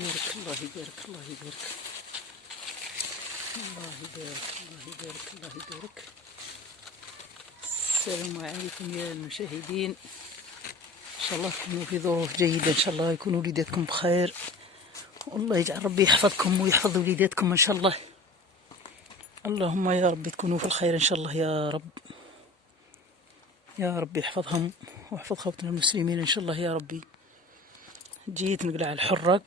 يبارك، الله يبارك، الله يبارك، الله يبارك، الله يبارك، الله يبارك. السلام عليكم يا المشاهدين، ان شاء الله تكونوا في ظروف جيدة، ان شاء الله يكونوا وليداتكم بخير، والله يجعل ربي يحفظكم ويحفظ وليداتكم ان شاء الله. اللهم يا رب تكونوا في الخير ان شاء الله يا رب، يا رب يحفظهم ويحفظ خوتنا المسلمين ان شاء الله يا ربي. جيت نقلع الحرة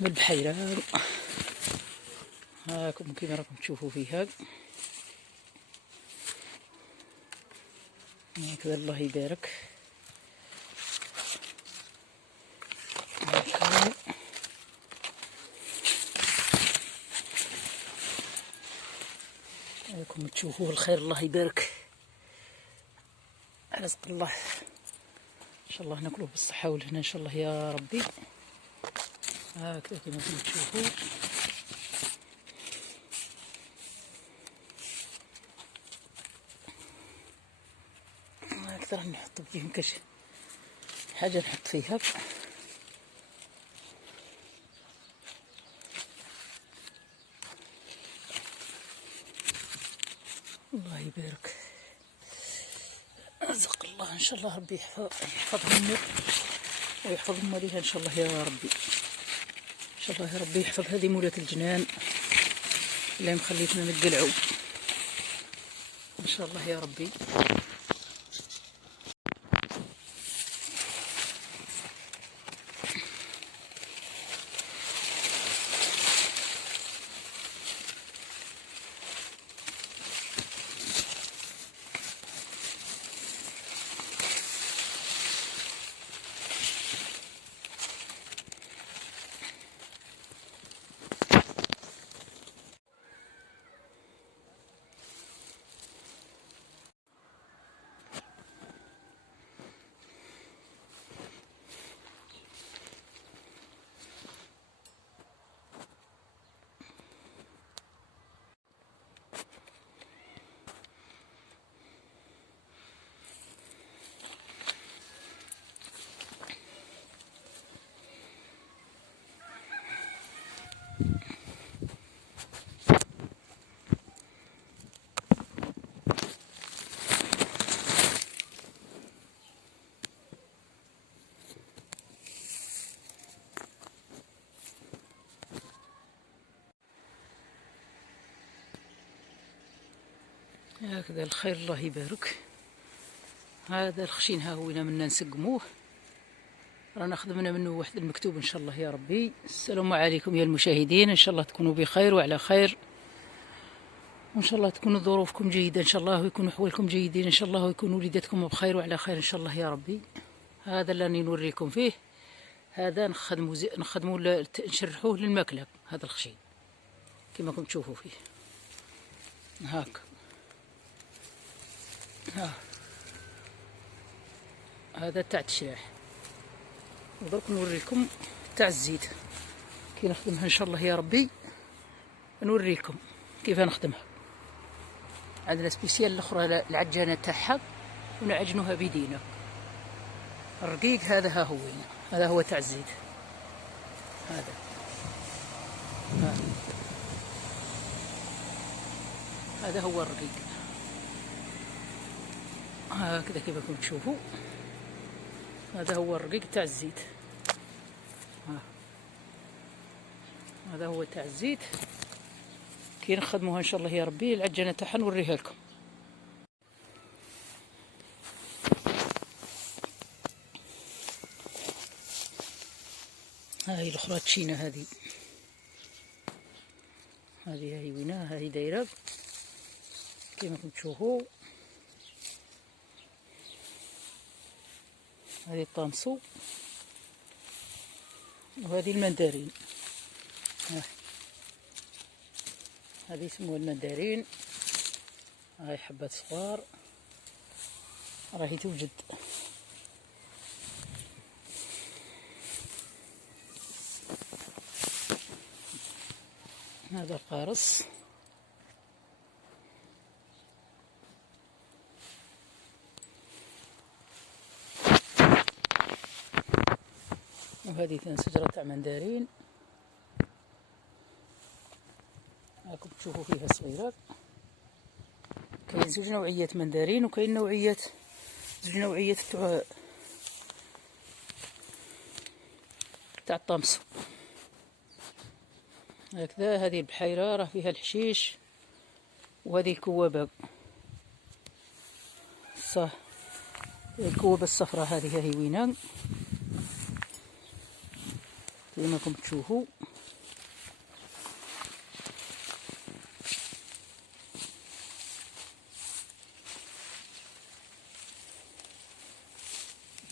من البحيرة، هاكم كيما راكم تشوفوا فيها هكذا. الله يبارك. هاكم تشوفوا الخير، الله يبارك، رزق الله ان شاء الله ناكلوه بالصحة والهنا ان شاء الله يا ربي. هكذا كما تشوفوا هكذا راح نحط فيهم كاش حاجة نحط فيها. الله يبارك، رزق الله ان شاء الله ربي يحفظهم ويحفظ مواليها ان شاء الله يا ربي. ان شاء الله يا ربي يحفظ هذه مولاة الجنان اللي مخليتنا نقلعوا ان شاء الله يا ربي. هكذا الخير، الله يبارك. هذا الخشين ها هو منا نسقموه، رانا خدمنا منه واحد المكتوب ان شاء الله يا ربي. السلام عليكم يا المشاهدين، ان شاء الله تكونوا بخير وعلى خير، وان شاء الله تكونوا ظروفكم جيده ان شاء الله، ويكونوا احوالكم جيدين ان شاء الله، ويكونوا وليداتكم بخير وعلى خير ان شاء الله يا ربي. هذا اللي راني نوريكم فيه، هذا نخدموا نشرحوه للماكله، هذا الخشين كما راكم تشوفوا فيه هاك. هذا تاع التشريح، ودرك نوريكم تاع الزيت كي نخدمها ان شاء الله يا ربي. نوريكم كيف نخدمها. عندنا سبيسيال الاخرى العجانه تاعها ونعجنوها بيدينا. الرقيق هذا ها هو، هذا هو تاع الزيت، هذا هو الرقيق. هكذا كيف راكم تشوفوا، هذا هو الرقيق تاع الزيت. هذا هو تاع الزيت كي نخدموها ان شاء الله يا ربي. العجانه تاعها نوريها لكم. هاي الاخرى تشينا، هذه هاي وينها، هاي دايره كيما راكم تشوفوا. هذه الطامسو وهذه المندارين، هذه يسموها المندارين. هاي حبات صغار راهي توجد. هذا القارص، وهذه ثاني شجرة تاع مندارين، راكم تشوفوا فيها صغيرات. كاين زوج نوعيات مندارين وكاين زوج نوعيات تاع الطمس. هكذا هذه البحيرة راه فيها الحشيش، وهذه الكوابة الكوابة الصفراء هذه هي وينان كما راكم تشوفوا.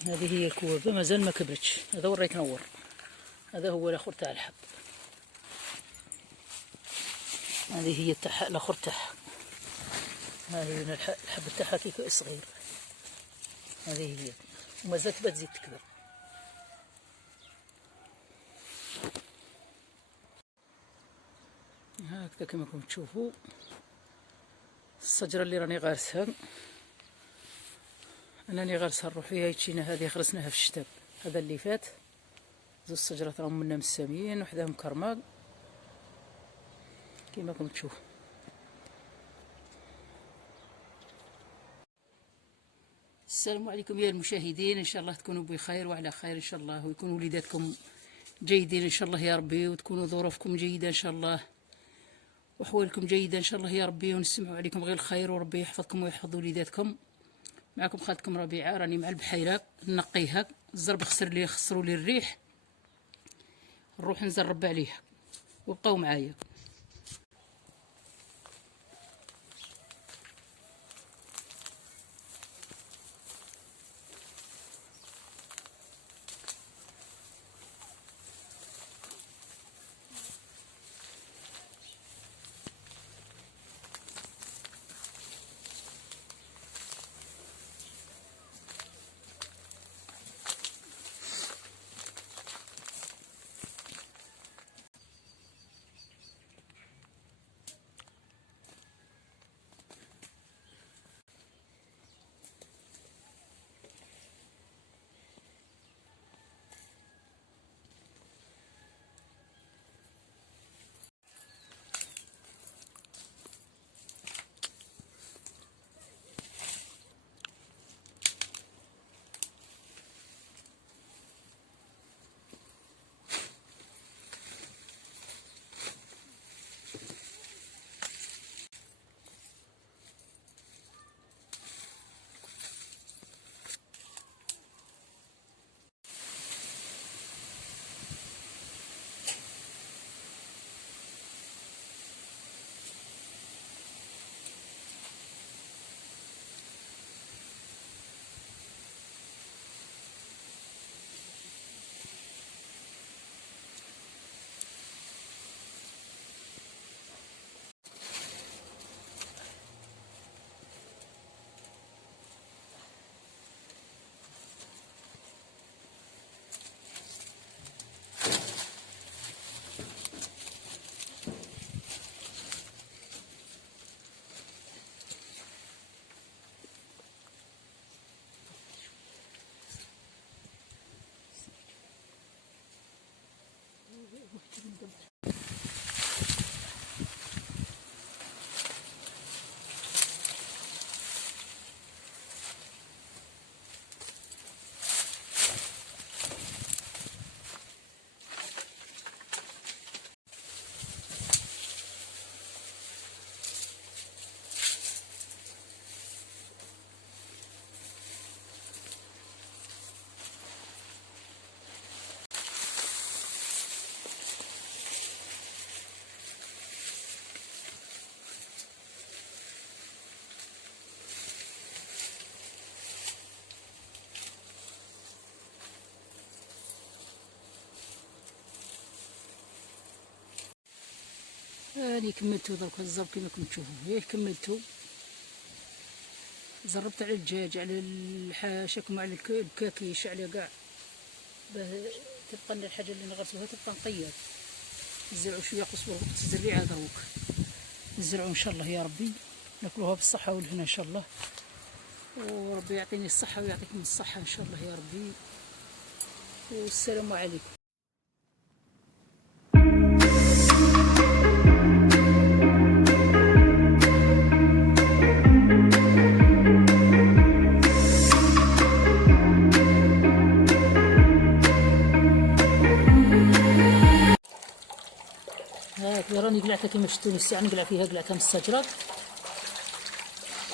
هذه هي الكوابة مازال ما كبرتش، هذا هو الريت نور، هذا هو الاخر تاع الحب، هذه هي الاخر تاعها، هذه الحب تاعها كي صغير، هذه هي ومازال تزيد تكبر. هكذا كما راكم تشوفوا الشجره اللي راني غارسها، انني غارسها الروحيه يتشينا، هذه غرسناها في الشتاء هذا اللي فات، زوج الشجرات راهم منا مساميين وحداهم كرماق كما راكم تشوفوا. السلام عليكم يا المشاهدين، ان شاء الله تكونوا بخير وعلى خير ان شاء الله، ويكون وليداتكم جيدين ان شاء الله يا ربي، وتكونوا ظروفكم جيده ان شاء الله، وحوالكم جيده ان شاء الله يا ربي، ونسمعوا عليكم غير الخير، وربي يحفظكم ويحفظ وليداتكم. معكم خالتكم ربيعه، راني مع البحيره نقيها، الزرب خسروا لي الريح، نروح نزرب عليها، وبقاو معايا. هاني كملتو درك الزرب كما راكم تشوفوا، ياه كملتو، زربت على الدجاج، على الحاشاكم، على الكاكيش، على كاع، باه تبقى لنا الحاجه اللي نغرسوها تبقى نقيه. نزرعوا شويه قصبر وقت الزريعه دروك، نزرعوا ان شاء الله يا ربي، ناكلوها بالصحه والهنا ان شاء الله، وربي يعطيني الصحه ويعطيكم الصحه ان شاء الله يا ربي، والسلام عليكم. هاك راني قلعتها كيما شفتوني الساعة نقلع فيها قلعتها مستجرة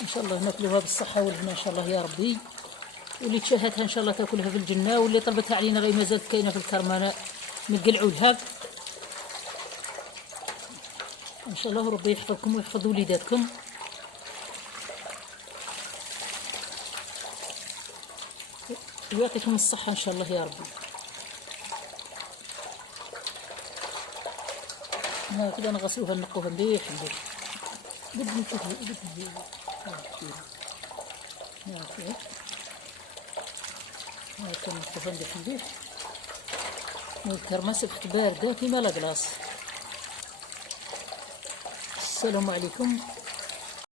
ان شاء الله ناكلوها بالصحة والهنا ان شاء الله يا ربي، واللي تشاهدها ان شاء الله تاكلها في الجنة، واللي طلبتها علينا غير مازالت كاينة في الكرمانة نقلعوا لها ان شاء الله، وربي يحفظكم ويحفظ وليداتكم. ويعطيكم الصحة ان شاء الله يا ربي. هكذا نغسلوها نقوها مليح مليح. هاكا نقوها مليح مليح. والكرمة سبحت باردة كيما لاكلاص. السلام عليكم.